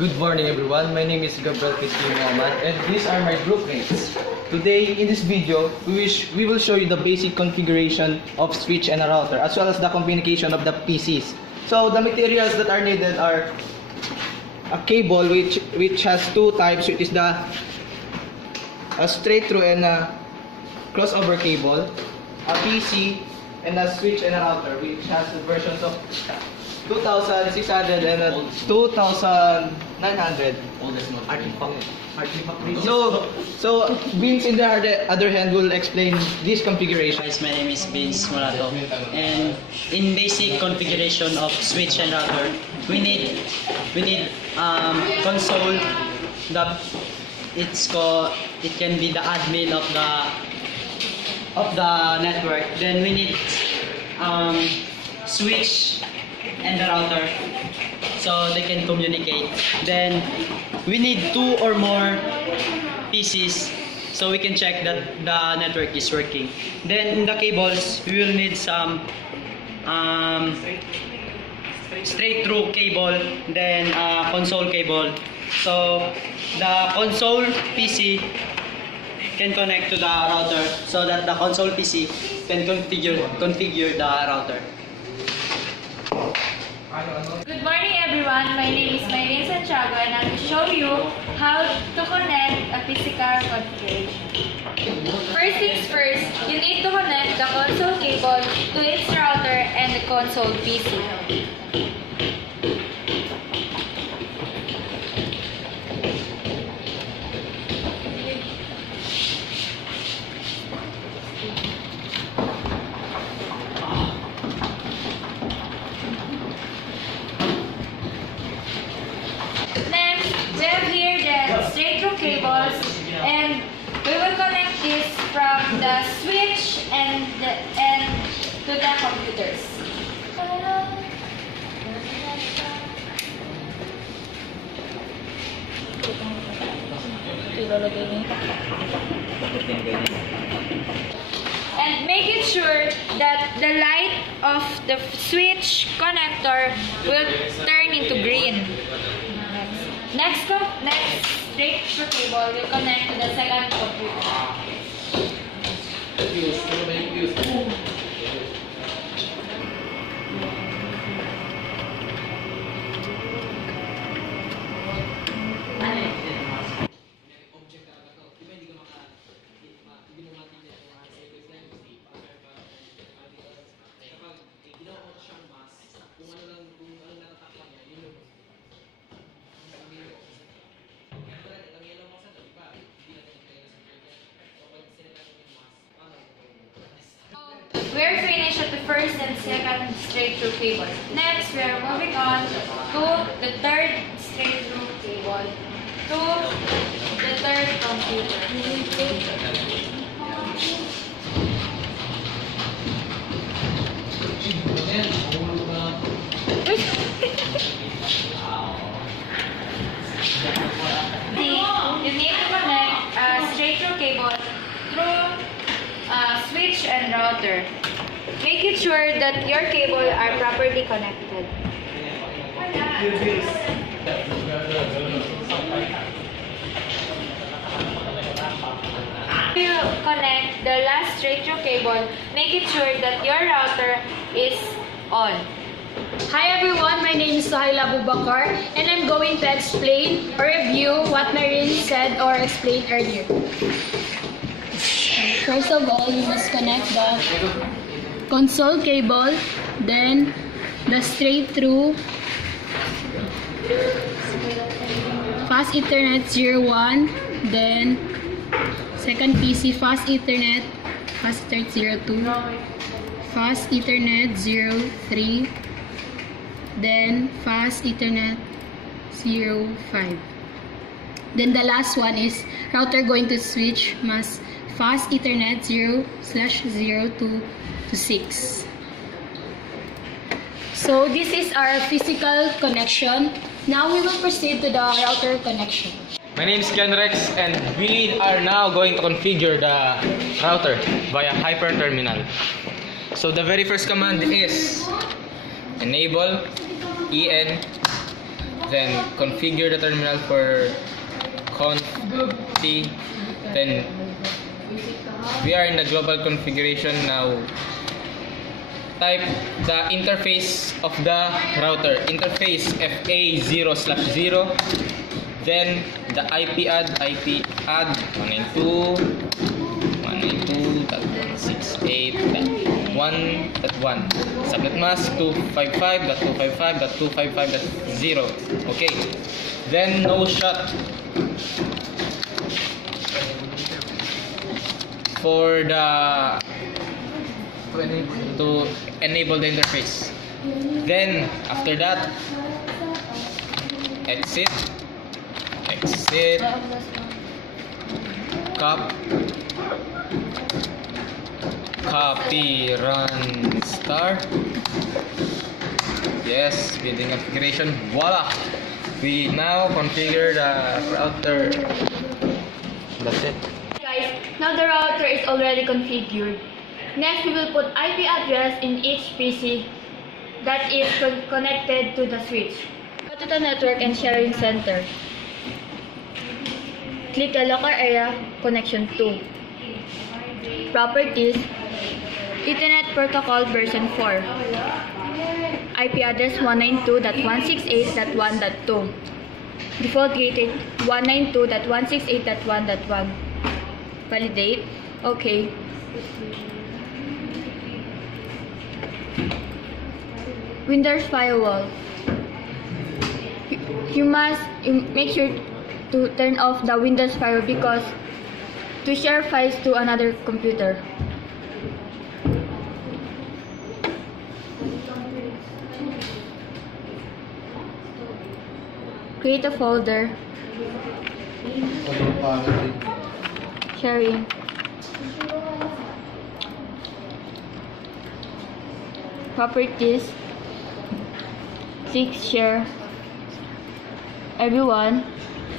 Good morning everyone, my name is Gabriel Mohamad and these are my group mates. Today in this video, we will show you the basic configuration of switch and a router as well as the communication of the PCs. So the materials that are needed are a cable which has two types, which is the straight through and a crossover cable, a PC, and a switch and a router which has the versions of 2600 and 2900. So Vince in the other hand will explain this configuration. Guys, my name is Mulato, and in basic configuration of switch and router, we need console. It can be the admin of the network. Then we need switch and the router so they can communicate. Then we need 2 or more PCs so we can check that the network is working. Then in the cables, we will need some straight through cable, then console cable. So the console PC can connect to the router so that the console PC can configure the router. Good morning everyone, my name is Mairene Santiago and I will show you how to connect a physical configuration. First things first, you need to connect the console cable to its router and the console PC. We have here the straight through cables, and we will connect this from the switch and to the computers. And making sure that the light of the switch connector will turn into green. Next straight through cable will connect to the second computer. We're finished at the first and second straight through cable. Next, we are moving on to the third straight through cable to the third computer. You need to connect a straight through cable through switch and router. Making sure that your cable are properly connected. You connect the last straight through cable, making sure that your router is on. Hi everyone, my name is Sohaila Abubakar and I'm going to explain or review what Mairene said or explained earlier. First of all, we must connect the console cable, then the straight through fast Ethernet 01, then second PC fast Ethernet 02, fast Ethernet 03, then fast Ethernet 05. Then the last one is router going to switch must fast Ethernet 0/02 to 6. So this is our physical connection. Now we will proceed to the router connection. My name is Rex and we are now going to configure the router via hyperterminal. So the very first command is enable en then configure the terminal for conf t, then we are in the global configuration now. Type the interface of the router, interface FA0/0, then the IP add 192.168.1.1, subnet mask 255.255.255.0. Okay, then no shot for the to enable the interface. Then after that, exit, copy, run, start. Yes, building configuration. Voila! We now configure the router. That's it. Guys, now the router is already configured. Next, we will put IP address in each PC that is connected to the switch. Go to the network and sharing center. Click the local area connection 2. Properties, Ethernet protocol version 4. IP address 192.168.1.2. Default gateway 192.168.1.1. Validate. Okay. Windows firewall. You must make sure to turn off the Windows firewall because to share files to another computer. Create a folder. Sharing. Properties. Click share. Everyone.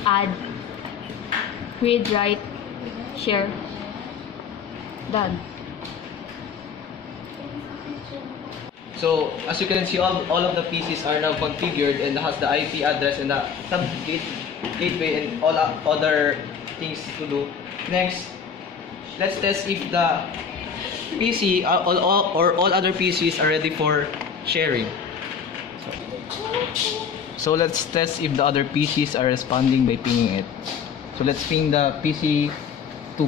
Add. Read, write, share. Done. So as you can see, all of the PCs are now configured and has the IP address and the sub gateway and all other things to do. Next, let's test if the PC or all other PCs are ready for sharing. So let's test if the other PCs are responding by pinging it. So let's ping the PC 2.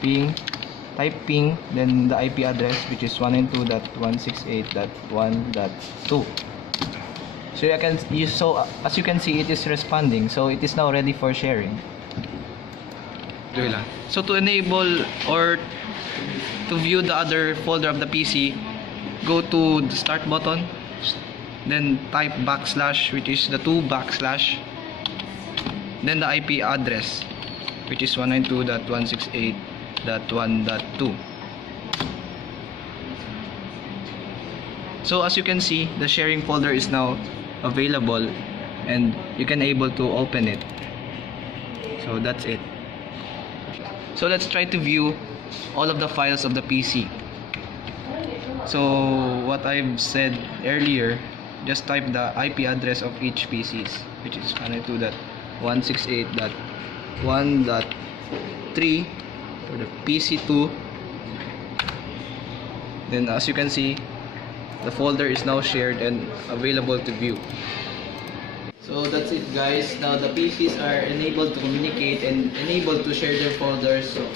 Ping. Type ping, then the IP address, which is 192.168.1.2. So as you can see, it is responding. So it is now ready for sharing. So to enable or to view the other folder of the PC, go to the start button, then type \, which is the 2 \, then the IP address, which is 192.168.1.2. So as you can see, the sharing folder is now available and you can able to open it. So that's it. So let's try to view all of the files of the PC. So what I've said earlier, just type the IP address of each PCs, which is 192.168.1.3 for the PC2. Then as you can see, the folder is now shared and available to view. So that's it, guys. Now the PCs are enabled to communicate and enabled to share their folders. So